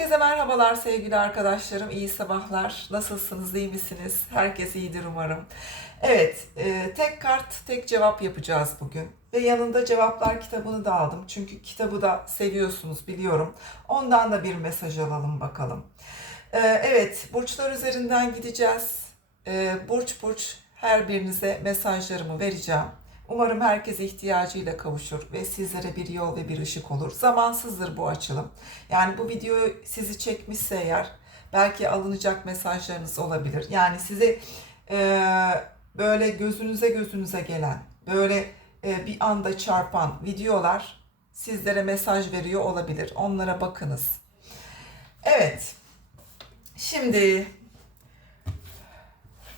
Herkese merhabalar sevgili arkadaşlarım. İyi sabahlar. Nasılsınız? iyi misiniz? Herkes iyidir umarım. Evet, e, tek kart, tek cevap yapacağız bugün. Ve yanında cevaplar kitabını da aldım. Çünkü kitabı da seviyorsunuz biliyorum. Ondan da bir mesaj alalım bakalım. E, evet, burçlar üzerinden gideceğiz. E, burç burç her birinize mesajlarımı vereceğim. Umarım herkes ihtiyacıyla kavuşur ve sizlere bir yol ve bir ışık olur. Zamansızdır bu açılım. Yani bu videoyu sizi çekmişse eğer belki alınacak mesajlarınız olabilir. Yani sizi e, böyle gözünüze gözünüze gelen, böyle e, bir anda çarpan videolar sizlere mesaj veriyor olabilir. Onlara bakınız. Evet. Şimdi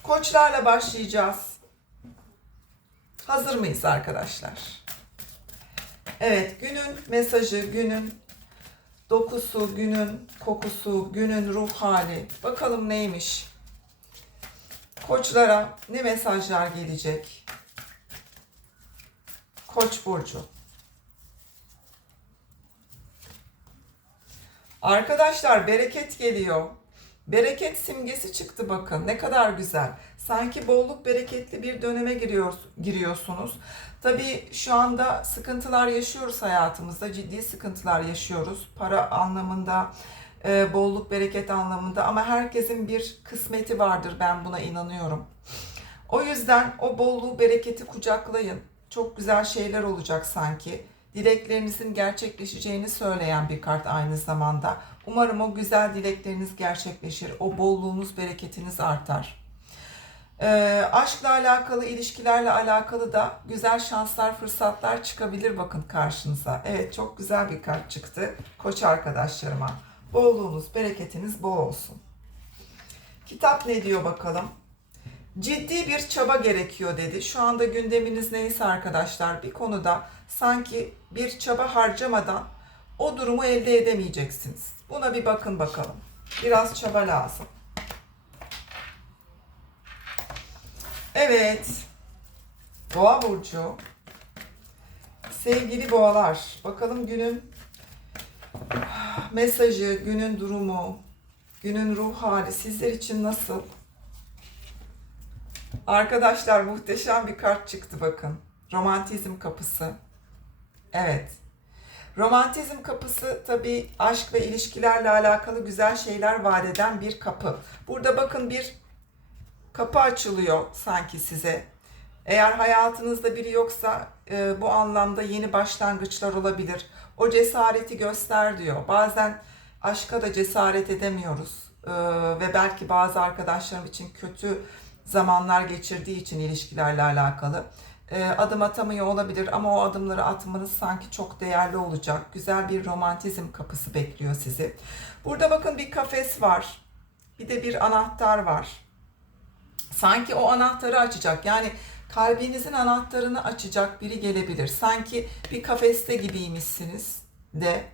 koçlarla başlayacağız. Hazır mıyız arkadaşlar? Evet, günün mesajı, günün dokusu, günün kokusu, günün ruh hali. Bakalım neymiş? Koçlara ne mesajlar gelecek? Koç burcu. Arkadaşlar bereket geliyor. Bereket simgesi çıktı bakın. Ne kadar güzel. Sanki bolluk bereketli bir döneme giriyor, giriyorsunuz. Tabii şu anda sıkıntılar yaşıyoruz hayatımızda. Ciddi sıkıntılar yaşıyoruz. Para anlamında, e, bolluk bereket anlamında ama herkesin bir kısmeti vardır. Ben buna inanıyorum. O yüzden o bolluğu bereketi kucaklayın. Çok güzel şeyler olacak sanki. Dileklerinizin gerçekleşeceğini söyleyen bir kart aynı zamanda. Umarım o güzel dilekleriniz gerçekleşir. O bolluğunuz, bereketiniz artar. Ee, aşkla alakalı, ilişkilerle alakalı da güzel şanslar, fırsatlar çıkabilir bakın karşınıza. Evet çok güzel bir kart çıktı koç arkadaşlarıma. Bolluğunuz, bereketiniz bol olsun. Kitap ne diyor bakalım? Ciddi bir çaba gerekiyor dedi. Şu anda gündeminiz neyse arkadaşlar bir konuda sanki bir çaba harcamadan o durumu elde edemeyeceksiniz. Buna bir bakın bakalım. Biraz çaba lazım. Evet. Boğa burcu. Sevgili boğalar, bakalım günün mesajı, günün durumu, günün ruh hali sizler için nasıl? Arkadaşlar muhteşem bir kart çıktı bakın. Romantizm kapısı. Evet. Romantizm kapısı tabii aşk ve ilişkilerle alakalı güzel şeyler vaat eden bir kapı. Burada bakın bir kapı açılıyor sanki size. Eğer hayatınızda biri yoksa e, bu anlamda yeni başlangıçlar olabilir. O cesareti göster diyor. Bazen aşka da cesaret edemiyoruz. E, ve belki bazı arkadaşlarım için kötü zamanlar geçirdiği için ilişkilerle alakalı e, adım atamıyor olabilir ama o adımları atmanız sanki çok değerli olacak. Güzel bir romantizm kapısı bekliyor sizi. Burada bakın bir kafes var. Bir de bir anahtar var. Sanki o anahtarı açacak. Yani kalbinizin anahtarını açacak biri gelebilir. Sanki bir kafeste gibiymişsiniz de.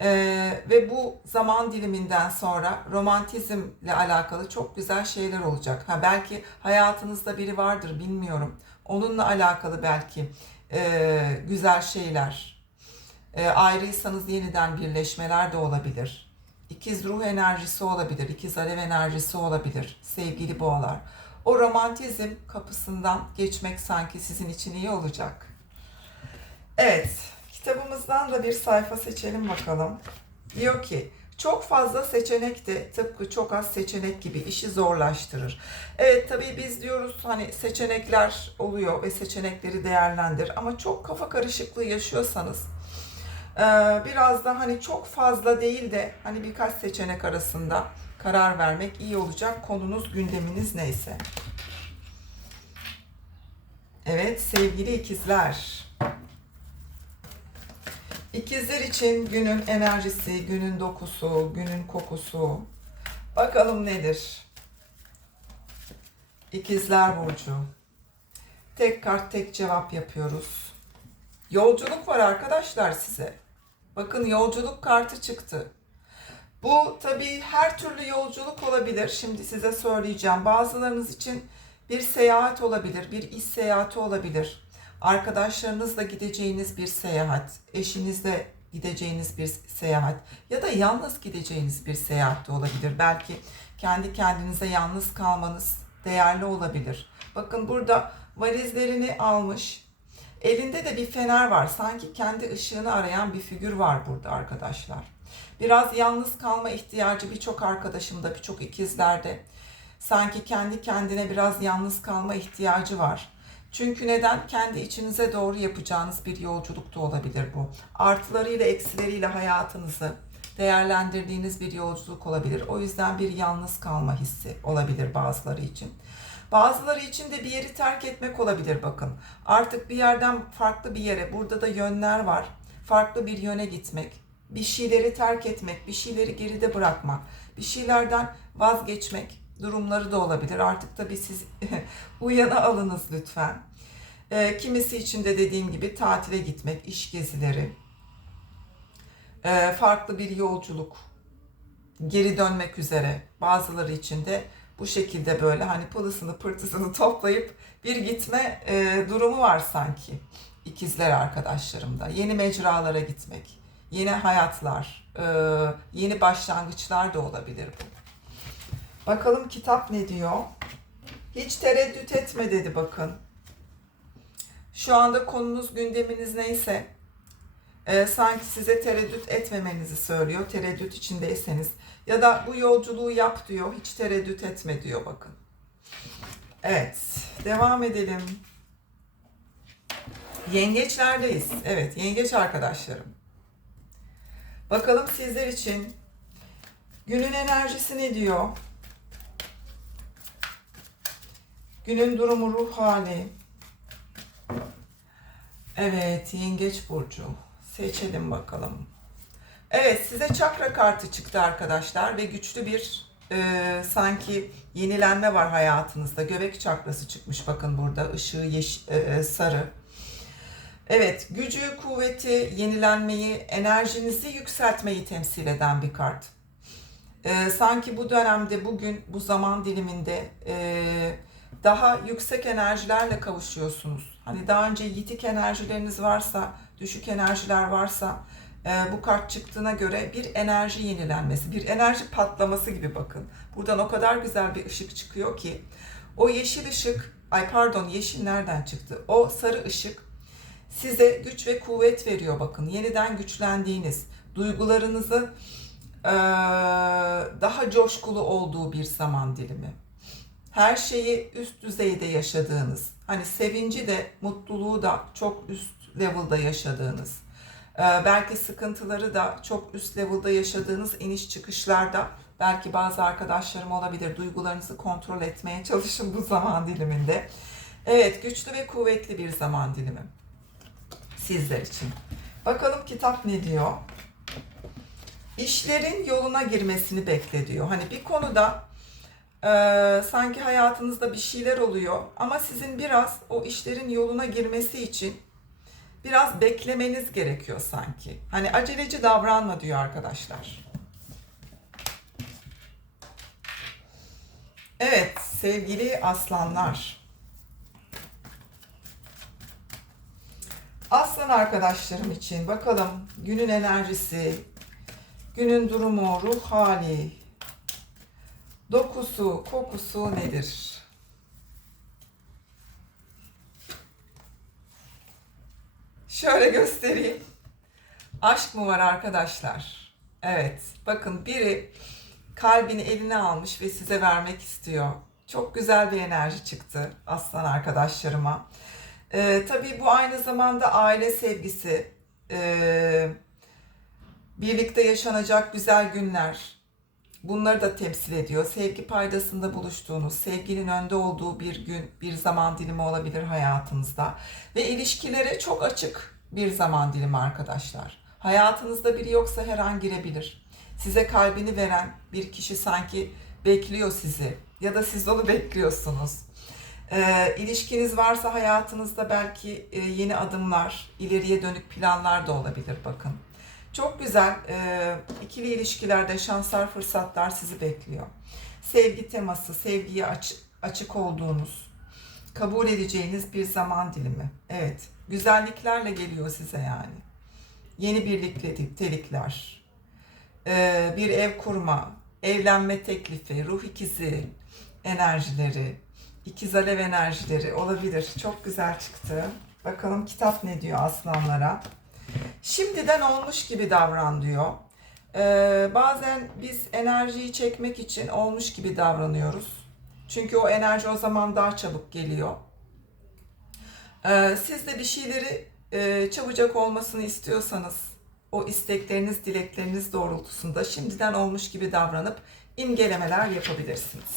Ee, ve bu zaman diliminden sonra romantizmle alakalı çok güzel şeyler olacak. Ha belki hayatınızda biri vardır bilmiyorum. Onunla alakalı belki e, güzel şeyler. E, ayrıysanız yeniden birleşmeler de olabilir. İkiz ruh enerjisi olabilir, ikiz alev enerjisi olabilir sevgili boğalar. O romantizm kapısından geçmek sanki sizin için iyi olacak. Evet, kitabımızdan da bir sayfa seçelim bakalım. Diyor ki, çok fazla seçenek de tıpkı çok az seçenek gibi işi zorlaştırır. Evet tabii biz diyoruz hani seçenekler oluyor ve seçenekleri değerlendir ama çok kafa karışıklığı yaşıyorsanız biraz da hani çok fazla değil de hani birkaç seçenek arasında karar vermek iyi olacak. Konunuz, gündeminiz neyse. Evet sevgili ikizler. İkizler için günün enerjisi, günün dokusu, günün kokusu. Bakalım nedir? İkizler Burcu. Tek kart tek cevap yapıyoruz. Yolculuk var arkadaşlar size. Bakın yolculuk kartı çıktı. Bu tabii her türlü yolculuk olabilir. Şimdi size söyleyeceğim. Bazılarınız için bir seyahat olabilir, bir iş seyahati olabilir arkadaşlarınızla gideceğiniz bir seyahat, eşinizle gideceğiniz bir seyahat ya da yalnız gideceğiniz bir seyahat de olabilir. Belki kendi kendinize yalnız kalmanız değerli olabilir. Bakın burada valizlerini almış. Elinde de bir fener var. Sanki kendi ışığını arayan bir figür var burada arkadaşlar. Biraz yalnız kalma ihtiyacı birçok arkadaşımda, birçok ikizlerde. Sanki kendi kendine biraz yalnız kalma ihtiyacı var. Çünkü neden? Kendi içinize doğru yapacağınız bir yolculuk da olabilir bu. Artılarıyla eksileriyle hayatınızı değerlendirdiğiniz bir yolculuk olabilir. O yüzden bir yalnız kalma hissi olabilir bazıları için. Bazıları için de bir yeri terk etmek olabilir bakın. Artık bir yerden farklı bir yere, burada da yönler var. Farklı bir yöne gitmek, bir şeyleri terk etmek, bir şeyleri geride bırakmak, bir şeylerden vazgeçmek durumları da olabilir. Artık tabii siz uyana alınız lütfen. E, kimisi için de dediğim gibi tatile gitmek, iş gezileri, e, farklı bir yolculuk, geri dönmek üzere. Bazıları için de bu şekilde böyle hani pılısını pırtısını toplayıp bir gitme e, durumu var sanki ikizler arkadaşlarımda. Yeni mecralara gitmek, yeni hayatlar, e, yeni başlangıçlar da olabilir bu. Bakalım kitap ne diyor? Hiç tereddüt etme dedi bakın. Şu anda konunuz gündeminiz neyse e, sanki size tereddüt etmemenizi söylüyor. Tereddüt içindeyseniz ya da bu yolculuğu yap diyor. Hiç tereddüt etme diyor bakın. Evet, devam edelim. Yengeçlerdeyiz. Evet, yengeç arkadaşlarım. Bakalım sizler için günün enerjisi ne diyor? Günün durumu, ruh hali. Evet, Yengeç burcu. Seçelim bakalım. Evet, size çakra kartı çıktı arkadaşlar ve güçlü bir e, sanki yenilenme var hayatınızda. Göbek çakrası çıkmış bakın burada. Işığı yeş, e, e, sarı. Evet, gücü, kuvveti, yenilenmeyi, enerjinizi yükseltmeyi temsil eden bir kart. E, sanki bu dönemde, bugün, bu zaman diliminde e, daha yüksek enerjilerle kavuşuyorsunuz. Hani daha önce yitik enerjileriniz varsa, düşük enerjiler varsa e, bu kart çıktığına göre bir enerji yenilenmesi, bir enerji patlaması gibi bakın. Buradan o kadar güzel bir ışık çıkıyor ki o yeşil ışık, ay pardon yeşil nereden çıktı? O sarı ışık size güç ve kuvvet veriyor bakın. Yeniden güçlendiğiniz, duygularınızı e, daha coşkulu olduğu bir zaman dilimi her şeyi üst düzeyde yaşadığınız, hani sevinci de mutluluğu da çok üst level'da yaşadığınız, e, belki sıkıntıları da çok üst level'da yaşadığınız iniş çıkışlarda belki bazı arkadaşlarım olabilir. Duygularınızı kontrol etmeye çalışın bu zaman diliminde. Evet, güçlü ve kuvvetli bir zaman dilimi sizler için. Bakalım kitap ne diyor? İşlerin yoluna girmesini bekle diyor. Hani bir konuda ee, sanki hayatınızda bir şeyler oluyor ama sizin biraz o işlerin yoluna girmesi için biraz beklemeniz gerekiyor sanki. Hani aceleci davranma diyor arkadaşlar. Evet sevgili aslanlar. Aslan arkadaşlarım için bakalım günün enerjisi, günün durumu, ruh hali, Dokusu, kokusu nedir? Şöyle göstereyim. Aşk mı var arkadaşlar? Evet. Bakın biri kalbini eline almış ve size vermek istiyor. Çok güzel bir enerji çıktı aslan arkadaşlarıma. Ee, tabii bu aynı zamanda aile sevgisi, ee, birlikte yaşanacak güzel günler, bunları da temsil ediyor. Sevgi paydasında buluştuğunuz, sevginin önde olduğu bir gün, bir zaman dilimi olabilir hayatınızda. Ve ilişkilere çok açık bir zaman dilimi arkadaşlar. Hayatınızda biri yoksa her an girebilir. Size kalbini veren bir kişi sanki bekliyor sizi ya da siz onu bekliyorsunuz. E, ilişkiniz varsa hayatınızda belki e, yeni adımlar, ileriye dönük planlar da olabilir bakın. Çok güzel e, ikili ilişkilerde şanslar, fırsatlar sizi bekliyor. Sevgi teması, sevgiye aç, açık olduğunuz, kabul edeceğiniz bir zaman dilimi. Evet, güzelliklerle geliyor size yani. yeni birliktelikler, e, bir ev kurma, evlenme teklifi, ruh ikizi enerjileri, ikiz alev enerjileri olabilir. Çok güzel çıktı. Bakalım kitap ne diyor aslanlara. Şimdiden olmuş gibi davran diyor. Ee, bazen biz enerjiyi çekmek için olmuş gibi davranıyoruz. Çünkü o enerji o zaman daha çabuk geliyor. Ee, siz de bir şeyleri e, çabucak olmasını istiyorsanız o istekleriniz, dilekleriniz doğrultusunda şimdiden olmuş gibi davranıp imgelemeler yapabilirsiniz.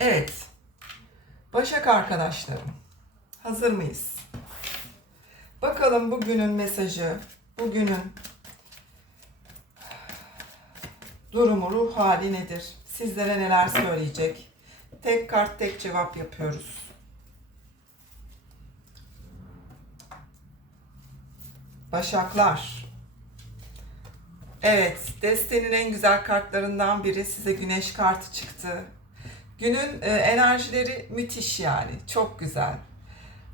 Evet. Başak arkadaşlarım. Hazır mıyız? Bakalım bugünün mesajı, bugünün durumu, ruh hali nedir? Sizlere neler söyleyecek? Tek kart, tek cevap yapıyoruz. Başaklar. Evet, destenin en güzel kartlarından biri size güneş kartı çıktı. Günün e, enerjileri müthiş yani, çok güzel.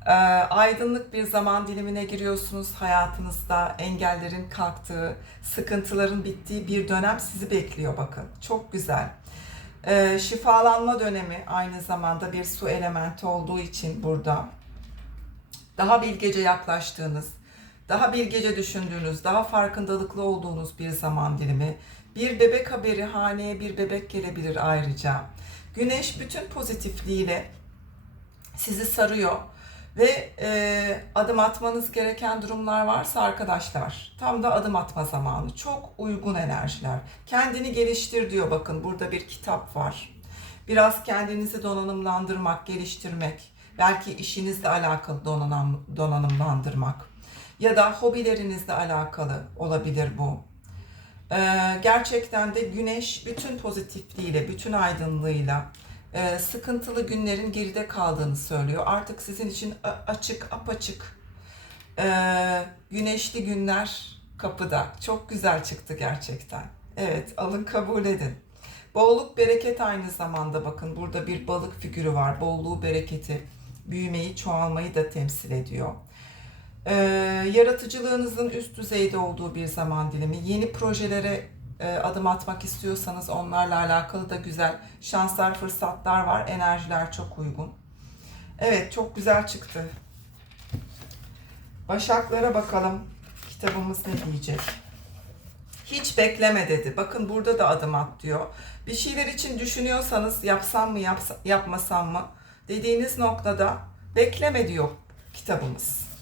E, aydınlık bir zaman dilimine giriyorsunuz hayatınızda. Engellerin kalktığı, sıkıntıların bittiği bir dönem sizi bekliyor bakın. Çok güzel. E, şifalanma dönemi aynı zamanda bir su elementi olduğu için burada. Daha bilgece yaklaştığınız, daha bilgece düşündüğünüz, daha farkındalıklı olduğunuz bir zaman dilimi. Bir bebek haberi haneye bir bebek gelebilir ayrıca. Güneş bütün pozitifliğiyle sizi sarıyor ve e, adım atmanız gereken durumlar varsa arkadaşlar tam da adım atma zamanı. Çok uygun enerjiler. Kendini geliştir diyor bakın burada bir kitap var. Biraz kendinizi donanımlandırmak, geliştirmek, belki işinizle alakalı donanım, donanımlandırmak ya da hobilerinizle alakalı olabilir bu. Ee, gerçekten de güneş bütün pozitifliğiyle, bütün aydınlığıyla e, sıkıntılı günlerin geride kaldığını söylüyor. Artık sizin için açık, apaçık e, güneşli günler kapıda. Çok güzel çıktı gerçekten. Evet, alın kabul edin. Bolluk, bereket aynı zamanda bakın burada bir balık figürü var. Bolluğu, bereketi, büyümeyi, çoğalmayı da temsil ediyor. Ee, yaratıcılığınızın üst düzeyde olduğu bir zaman dilimi. Yeni projelere e, adım atmak istiyorsanız onlarla alakalı da güzel şanslar, fırsatlar var. Enerjiler çok uygun. Evet, çok güzel çıktı. Başaklara bakalım. Kitabımız ne diyecek? Hiç bekleme dedi. Bakın burada da adım at diyor. Bir şeyler için düşünüyorsanız yapsam mı yapsa, yapmasam mı dediğiniz noktada bekleme diyor kitabımız.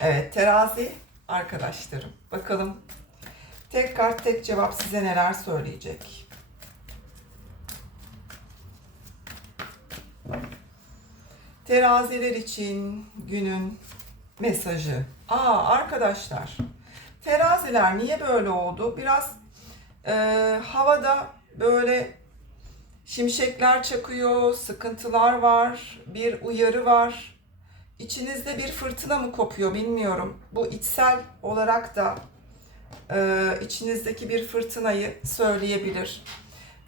Evet terazi arkadaşlarım. Bakalım tek kart tek cevap size neler söyleyecek. Teraziler için günün mesajı. Aa arkadaşlar teraziler niye böyle oldu? Biraz e, havada böyle şimşekler çakıyor, sıkıntılar var, bir uyarı var. İçinizde bir fırtına mı kopuyor bilmiyorum. Bu içsel olarak da e, içinizdeki bir fırtınayı söyleyebilir.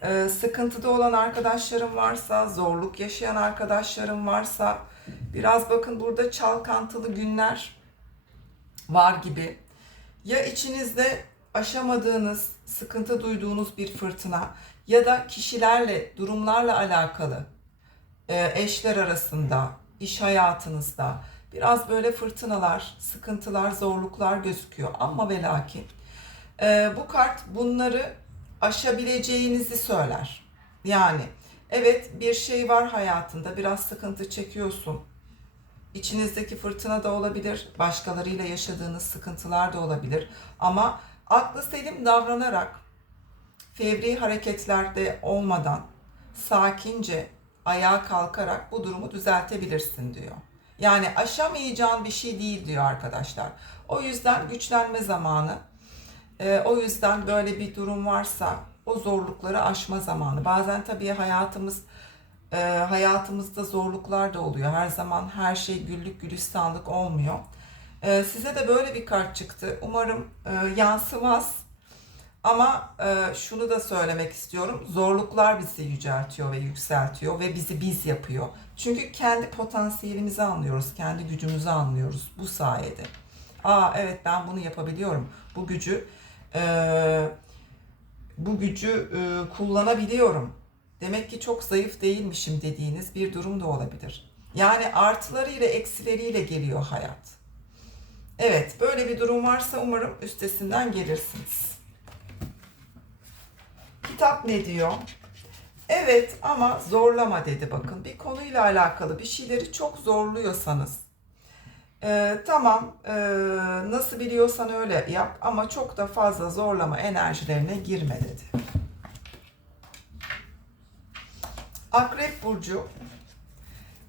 E, sıkıntıda olan arkadaşlarım varsa, zorluk yaşayan arkadaşlarım varsa, biraz bakın burada çalkantılı günler var gibi. Ya içinizde aşamadığınız, sıkıntı duyduğunuz bir fırtına ya da kişilerle, durumlarla alakalı e, eşler arasında, iş hayatınızda biraz böyle fırtınalar, sıkıntılar, zorluklar gözüküyor. Ama ve lakin e, bu kart bunları aşabileceğinizi söyler. Yani evet bir şey var hayatında biraz sıkıntı çekiyorsun. İçinizdeki fırtına da olabilir, başkalarıyla yaşadığınız sıkıntılar da olabilir. Ama aklı selim davranarak, fevri hareketlerde olmadan, sakince ayağa kalkarak bu durumu düzeltebilirsin diyor. Yani aşamayacağın bir şey değil diyor arkadaşlar. O yüzden güçlenme zamanı. Ee, o yüzden böyle bir durum varsa o zorlukları aşma zamanı. Bazen tabii hayatımız e, hayatımızda zorluklar da oluyor. Her zaman her şey güllük gülistanlık olmuyor. E, size de böyle bir kart çıktı. Umarım e, yansımaz. Ama e, şunu da söylemek istiyorum. Zorluklar bizi yüceltiyor ve yükseltiyor ve bizi biz yapıyor. Çünkü kendi potansiyelimizi anlıyoruz, kendi gücümüzü anlıyoruz bu sayede. Aa evet ben bunu yapabiliyorum. Bu gücü e, bu gücü e, kullanabiliyorum. Demek ki çok zayıf değilmişim dediğiniz bir durum da olabilir. Yani artılarıyla eksileriyle geliyor hayat. Evet, böyle bir durum varsa umarım üstesinden gelirsiniz. Kitap ne diyor? Evet ama zorlama dedi bakın. Bir konuyla alakalı bir şeyleri çok zorluyorsanız. e, tamam e, nasıl biliyorsan öyle yap ama çok da fazla zorlama enerjilerine girme dedi. Akrep Burcu.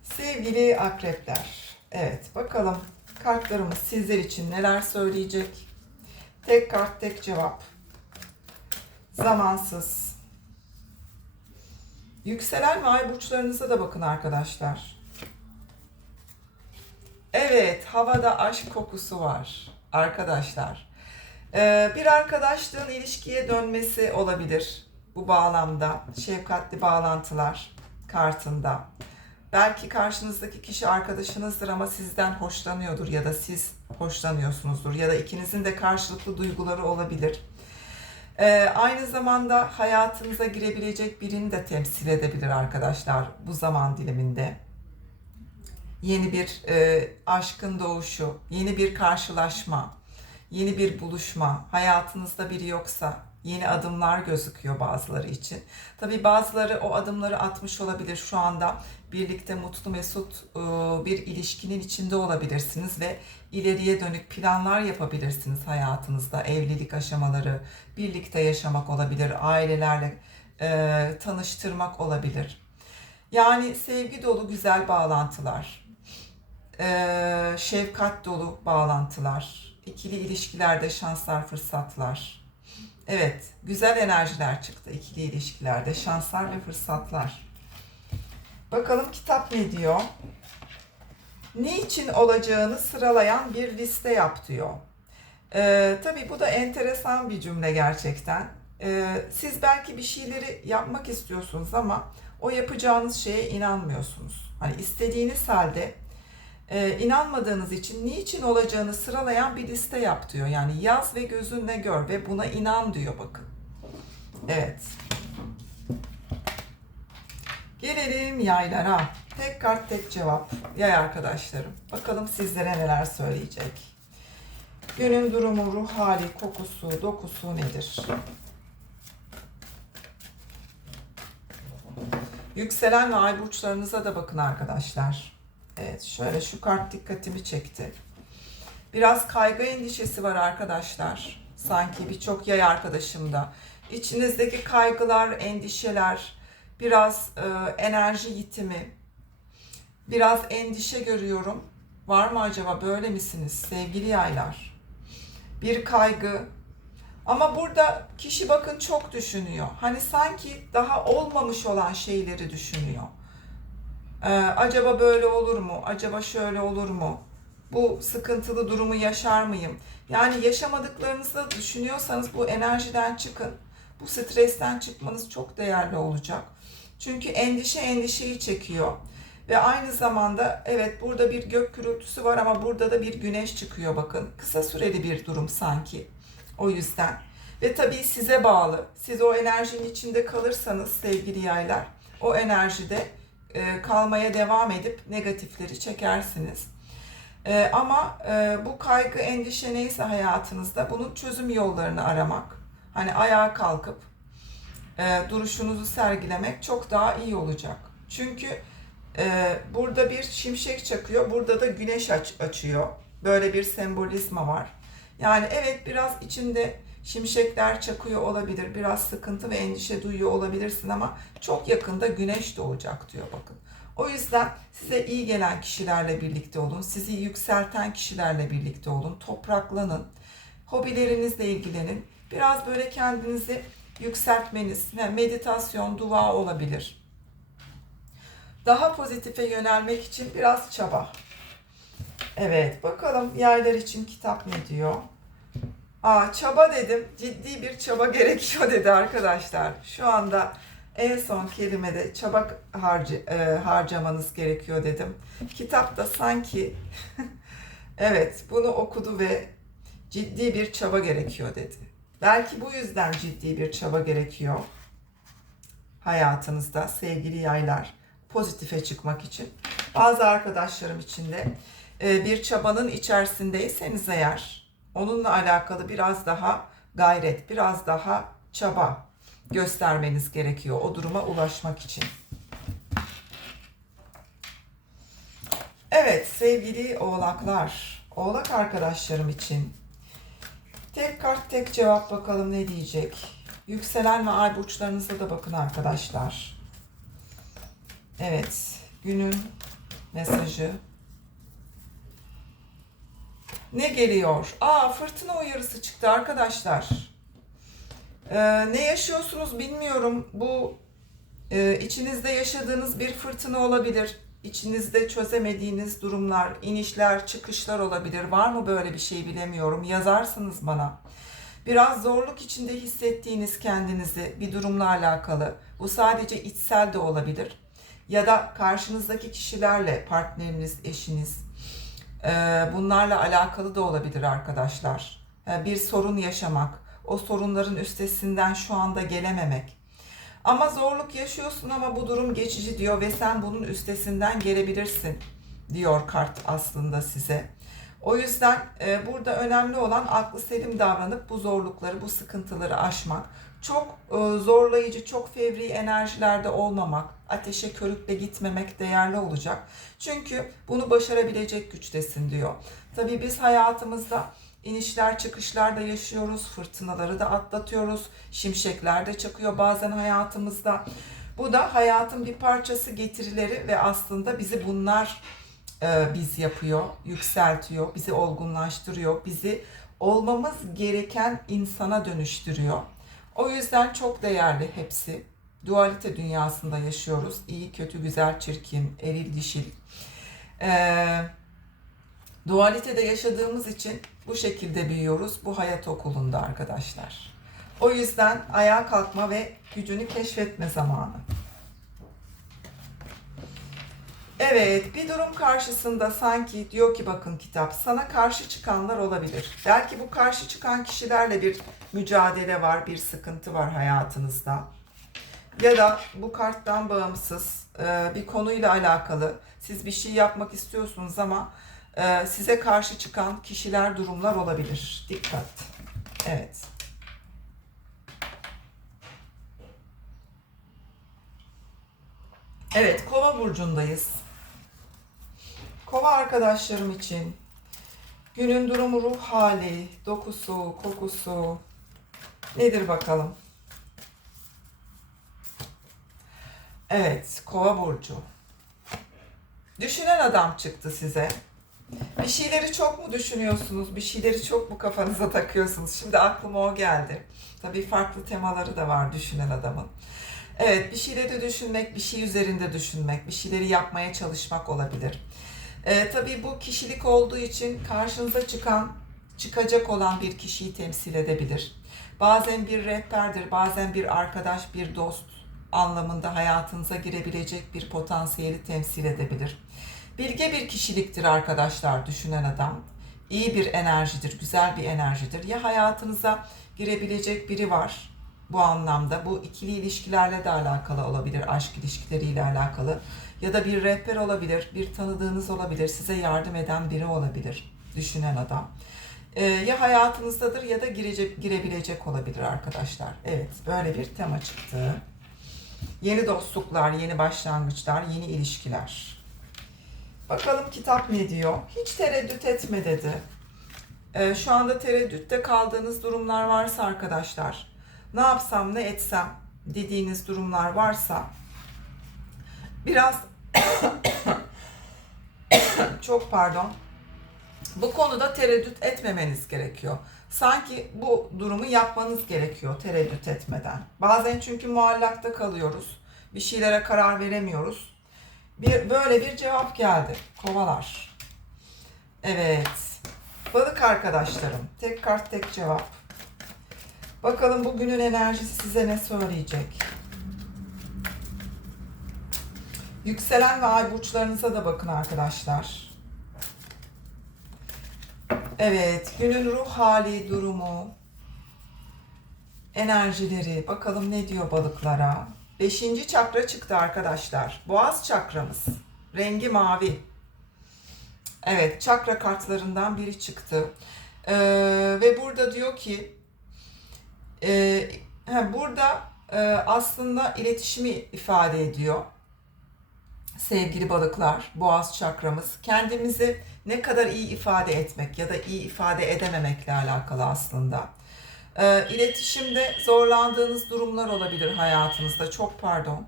Sevgili akrepler. Evet bakalım kartlarımız sizler için neler söyleyecek. Tek kart tek cevap. Zamansız. Yükselen ve ay burçlarınıza da bakın arkadaşlar. Evet, havada aşk kokusu var arkadaşlar. Ee, bir arkadaşlığın ilişkiye dönmesi olabilir bu bağlamda. Şefkatli bağlantılar kartında. Belki karşınızdaki kişi arkadaşınızdır ama sizden hoşlanıyordur ya da siz hoşlanıyorsunuzdur ya da ikinizin de karşılıklı duyguları olabilir. Ee, aynı zamanda hayatınıza girebilecek birini de temsil edebilir arkadaşlar bu zaman diliminde. Yeni bir e, aşkın doğuşu, yeni bir karşılaşma, yeni bir buluşma, hayatınızda biri yoksa yeni adımlar gözüküyor bazıları için. Tabii bazıları o adımları atmış olabilir şu anda. Birlikte mutlu mesut e, bir ilişkinin içinde olabilirsiniz ve ileriye dönük planlar yapabilirsiniz hayatınızda. Evlilik aşamaları, birlikte yaşamak olabilir, ailelerle e, tanıştırmak olabilir. Yani sevgi dolu güzel bağlantılar, e, şefkat dolu bağlantılar, ikili ilişkilerde şanslar, fırsatlar. Evet, güzel enerjiler çıktı ikili ilişkilerde, şanslar ve fırsatlar. Bakalım kitap ne diyor? Ne için olacağını sıralayan bir liste yap diyor. Ee, tabii bu da enteresan bir cümle gerçekten. Ee, siz belki bir şeyleri yapmak istiyorsunuz ama o yapacağınız şeye inanmıyorsunuz. Hani istediğiniz halde e, inanmadığınız için niçin olacağını sıralayan bir liste yap diyor. Yani yaz ve gözünle gör ve buna inan diyor bakın. Evet. Gelelim yaylara. Tek kart tek cevap. Yay arkadaşlarım. Bakalım sizlere neler söyleyecek. Günün durumu, ruh hali, kokusu, dokusu nedir? Yükselen ve ay burçlarınıza da bakın arkadaşlar. Evet şöyle şu kart dikkatimi çekti. Biraz kaygı endişesi var arkadaşlar. Sanki birçok yay arkadaşımda. İçinizdeki kaygılar, endişeler, biraz e, enerji yitimi, biraz endişe görüyorum. Var mı acaba böyle misiniz sevgili yaylar? Bir kaygı. Ama burada kişi bakın çok düşünüyor. Hani sanki daha olmamış olan şeyleri düşünüyor. Ee, acaba böyle olur mu? Acaba şöyle olur mu? Bu sıkıntılı durumu yaşar mıyım? Yani yaşamadıklarınızı düşünüyorsanız bu enerjiden çıkın. Bu stresten çıkmanız çok değerli olacak. Çünkü endişe endişeyi çekiyor. Ve aynı zamanda evet burada bir gök gürültüsü var ama burada da bir güneş çıkıyor bakın. Kısa süreli bir durum sanki. O yüzden. Ve tabii size bağlı. Siz o enerjinin içinde kalırsanız sevgili yaylar o enerjide e, kalmaya devam edip negatifleri çekersiniz. E, ama e, bu kaygı, endişe neyse hayatınızda bunun çözüm yollarını aramak. Hani ayağa kalkıp duruşunuzu sergilemek çok daha iyi olacak. Çünkü burada bir şimşek çakıyor, burada da güneş aç, açıyor. Böyle bir sembolizma var. Yani evet biraz içinde şimşekler çakıyor olabilir, biraz sıkıntı ve endişe duyuyor olabilirsin ama çok yakında güneş doğacak diyor bakın. O yüzden size iyi gelen kişilerle birlikte olun, sizi yükselten kişilerle birlikte olun, topraklanın, hobilerinizle ilgilenin. Biraz böyle kendinizi yükseltmeniz, meditasyon, dua olabilir. Daha pozitife yönelmek için biraz çaba. Evet, bakalım yaylar için kitap ne diyor? Aa, çaba dedim. Ciddi bir çaba gerekiyor dedi arkadaşlar. Şu anda en son kelimede çaba harcı, e, harcamanız gerekiyor dedim. Kitapta sanki evet bunu okudu ve ciddi bir çaba gerekiyor dedi. Belki bu yüzden ciddi bir çaba gerekiyor hayatınızda sevgili yaylar pozitife çıkmak için. Bazı arkadaşlarım için de e, bir çabanın içerisindeyseniz eğer onunla alakalı biraz daha gayret, biraz daha çaba göstermeniz gerekiyor o duruma ulaşmak için. Evet sevgili oğlaklar, oğlak arkadaşlarım için tek kart tek cevap bakalım ne diyecek. Yükselen ve ay burçlarınıza da bakın arkadaşlar. Evet, günün mesajı. Ne geliyor? Aa, fırtına uyarısı çıktı arkadaşlar. Ee, ne yaşıyorsunuz bilmiyorum. Bu e, içinizde yaşadığınız bir fırtına olabilir. İçinizde çözemediğiniz durumlar, inişler, çıkışlar olabilir. Var mı böyle bir şey bilemiyorum. Yazarsınız bana. Biraz zorluk içinde hissettiğiniz kendinizi bir durumla alakalı. Bu sadece içsel de olabilir. Ya da karşınızdaki kişilerle, partneriniz, eşiniz, bunlarla alakalı da olabilir arkadaşlar. E, Bir sorun yaşamak, o sorunların üstesinden şu anda gelememek. Ama zorluk yaşıyorsun ama bu durum geçici diyor ve sen bunun üstesinden gelebilirsin diyor kart aslında size. O yüzden e, burada önemli olan aklı selim davranıp bu zorlukları, bu sıkıntıları aşmak. Çok e, zorlayıcı, çok fevri enerjilerde olmamak, ateşe körükle gitmemek değerli olacak. Çünkü bunu başarabilecek güçtesin diyor. Tabii biz hayatımızda inişler çıkışlar da yaşıyoruz, fırtınaları da atlatıyoruz, şimşekler de çakıyor bazen hayatımızda. Bu da hayatın bir parçası getirileri ve aslında bizi bunlar e, biz yapıyor, yükseltiyor, bizi olgunlaştırıyor, bizi olmamız gereken insana dönüştürüyor. O yüzden çok değerli hepsi. Dualite dünyasında yaşıyoruz. İyi, kötü, güzel, çirkin, eril, dişil. Ee, dualitede yaşadığımız için bu şekilde büyüyoruz. Bu hayat okulunda arkadaşlar. O yüzden ayağa kalkma ve gücünü keşfetme zamanı. Evet, bir durum karşısında sanki diyor ki bakın kitap sana karşı çıkanlar olabilir. Belki bu karşı çıkan kişilerle bir mücadele var, bir sıkıntı var hayatınızda. Ya da bu karttan bağımsız e, bir konuyla alakalı siz bir şey yapmak istiyorsunuz ama e, size karşı çıkan kişiler, durumlar olabilir. Dikkat. Evet. Evet, Kova burcundayız. Kova arkadaşlarım için günün durumu, ruh hali, dokusu, kokusu nedir bakalım? Evet, Kova burcu. Düşünen adam çıktı size. Bir şeyleri çok mu düşünüyorsunuz? Bir şeyleri çok mu kafanıza takıyorsunuz? Şimdi aklıma o geldi. Tabii farklı temaları da var düşünen adamın. Evet, bir şeyleri düşünmek, bir şey üzerinde düşünmek, bir şeyleri yapmaya çalışmak olabilir. Ee, tabii bu kişilik olduğu için karşınıza çıkan, çıkacak olan bir kişiyi temsil edebilir. Bazen bir rehberdir, bazen bir arkadaş, bir dost anlamında hayatınıza girebilecek bir potansiyeli temsil edebilir. Bilge bir kişiliktir arkadaşlar düşünen adam. İyi bir enerjidir, güzel bir enerjidir. Ya hayatınıza girebilecek biri var bu anlamda. Bu ikili ilişkilerle de alakalı olabilir, aşk ilişkileriyle alakalı. Ya da bir rehber olabilir, bir tanıdığınız olabilir, size yardım eden biri olabilir düşünen adam. Ee, ya hayatınızdadır ya da girecek, girebilecek olabilir arkadaşlar. Evet, böyle bir tema çıktı. Yeni dostluklar, yeni başlangıçlar, yeni ilişkiler. Bakalım kitap ne diyor? Hiç tereddüt etme dedi. Ee, şu anda tereddütte kaldığınız durumlar varsa arkadaşlar, ne yapsam ne etsem dediğiniz durumlar varsa biraz çok pardon bu konuda tereddüt etmemeniz gerekiyor. Sanki bu durumu yapmanız gerekiyor tereddüt etmeden. Bazen çünkü muallakta kalıyoruz. Bir şeylere karar veremiyoruz. Bir, böyle bir cevap geldi. Kovalar. Evet. Balık arkadaşlarım. Tek kart tek cevap. Bakalım bugünün enerjisi size ne söyleyecek? Yükselen ve ay burçlarınıza da bakın arkadaşlar. Evet, günün ruh hali, durumu, enerjileri. Bakalım ne diyor balıklara. Beşinci çakra çıktı arkadaşlar. Boğaz çakramız. Rengi mavi. Evet, çakra kartlarından biri çıktı. Ee, ve burada diyor ki, e, ha, burada e, aslında iletişimi ifade ediyor. Sevgili balıklar, boğaz çakramız. Kendimizi ne kadar iyi ifade etmek ya da iyi ifade edememekle alakalı aslında. Ee, iletişimde zorlandığınız durumlar olabilir hayatınızda. Çok pardon.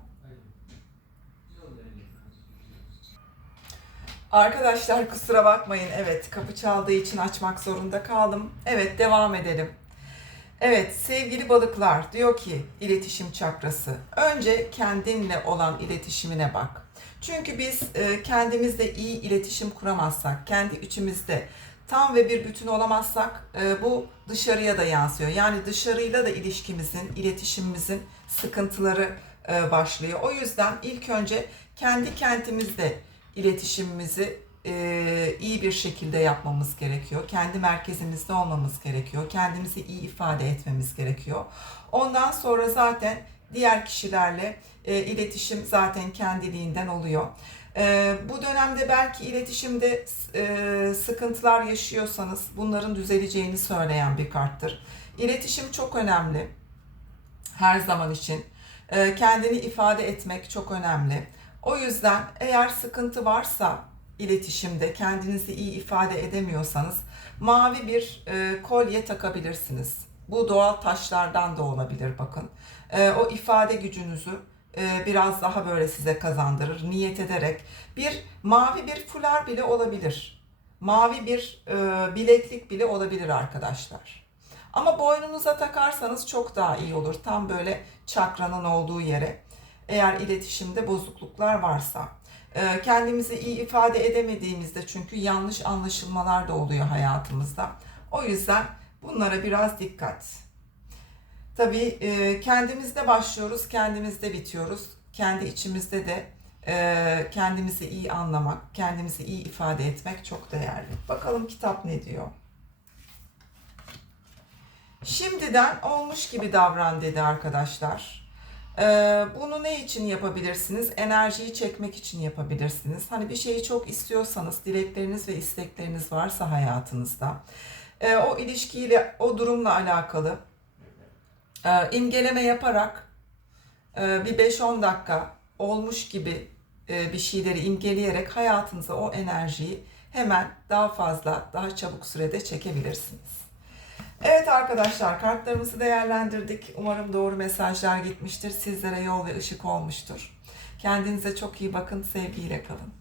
Arkadaşlar kusura bakmayın. Evet kapı çaldığı için açmak zorunda kaldım. Evet devam edelim. Evet sevgili balıklar diyor ki iletişim çakrası. Önce kendinle olan iletişimine bak. Çünkü biz e, kendimizle iyi iletişim kuramazsak, kendi içimizde tam ve bir bütün olamazsak e, bu dışarıya da yansıyor. Yani dışarıyla da ilişkimizin, iletişimimizin sıkıntıları e, başlıyor. O yüzden ilk önce kendi kentimizde iletişimimizi iyi bir şekilde yapmamız gerekiyor. Kendi merkezimizde olmamız gerekiyor. Kendimizi iyi ifade etmemiz gerekiyor. Ondan sonra zaten diğer kişilerle e, iletişim zaten kendiliğinden oluyor. E, bu dönemde belki iletişimde e, sıkıntılar yaşıyorsanız bunların düzeleceğini söyleyen bir karttır. İletişim çok önemli her zaman için. E, kendini ifade etmek çok önemli. O yüzden eğer sıkıntı varsa iletişimde kendinizi iyi ifade edemiyorsanız mavi bir e, kolye takabilirsiniz. Bu doğal taşlardan da olabilir bakın. E, o ifade gücünüzü e, biraz daha böyle size kazandırır. Niyet ederek bir mavi bir fular bile olabilir. Mavi bir e, bileklik bile olabilir arkadaşlar. Ama boynunuza takarsanız çok daha iyi olur. Tam böyle çakranın olduğu yere. Eğer iletişimde bozukluklar varsa. E, kendimizi iyi ifade edemediğimizde çünkü yanlış anlaşılmalar da oluyor hayatımızda. O yüzden bunlara biraz dikkat. Tabii e, kendimizde başlıyoruz, kendimizde bitiyoruz. Kendi içimizde de e, kendimizi iyi anlamak, kendimizi iyi ifade etmek çok değerli. Bakalım kitap ne diyor? Şimdiden olmuş gibi davran dedi arkadaşlar. Ee, bunu ne için yapabilirsiniz? Enerjiyi çekmek için yapabilirsiniz. Hani bir şeyi çok istiyorsanız, dilekleriniz ve istekleriniz varsa hayatınızda, e, o ilişkiyle, o durumla alakalı e, imgeleme yaparak e, bir 5-10 dakika olmuş gibi e, bir şeyleri imgeleyerek hayatınıza o enerjiyi hemen daha fazla, daha çabuk sürede çekebilirsiniz. Evet arkadaşlar kartlarımızı değerlendirdik. Umarım doğru mesajlar gitmiştir. Sizlere yol ve ışık olmuştur. Kendinize çok iyi bakın. Sevgiyle kalın.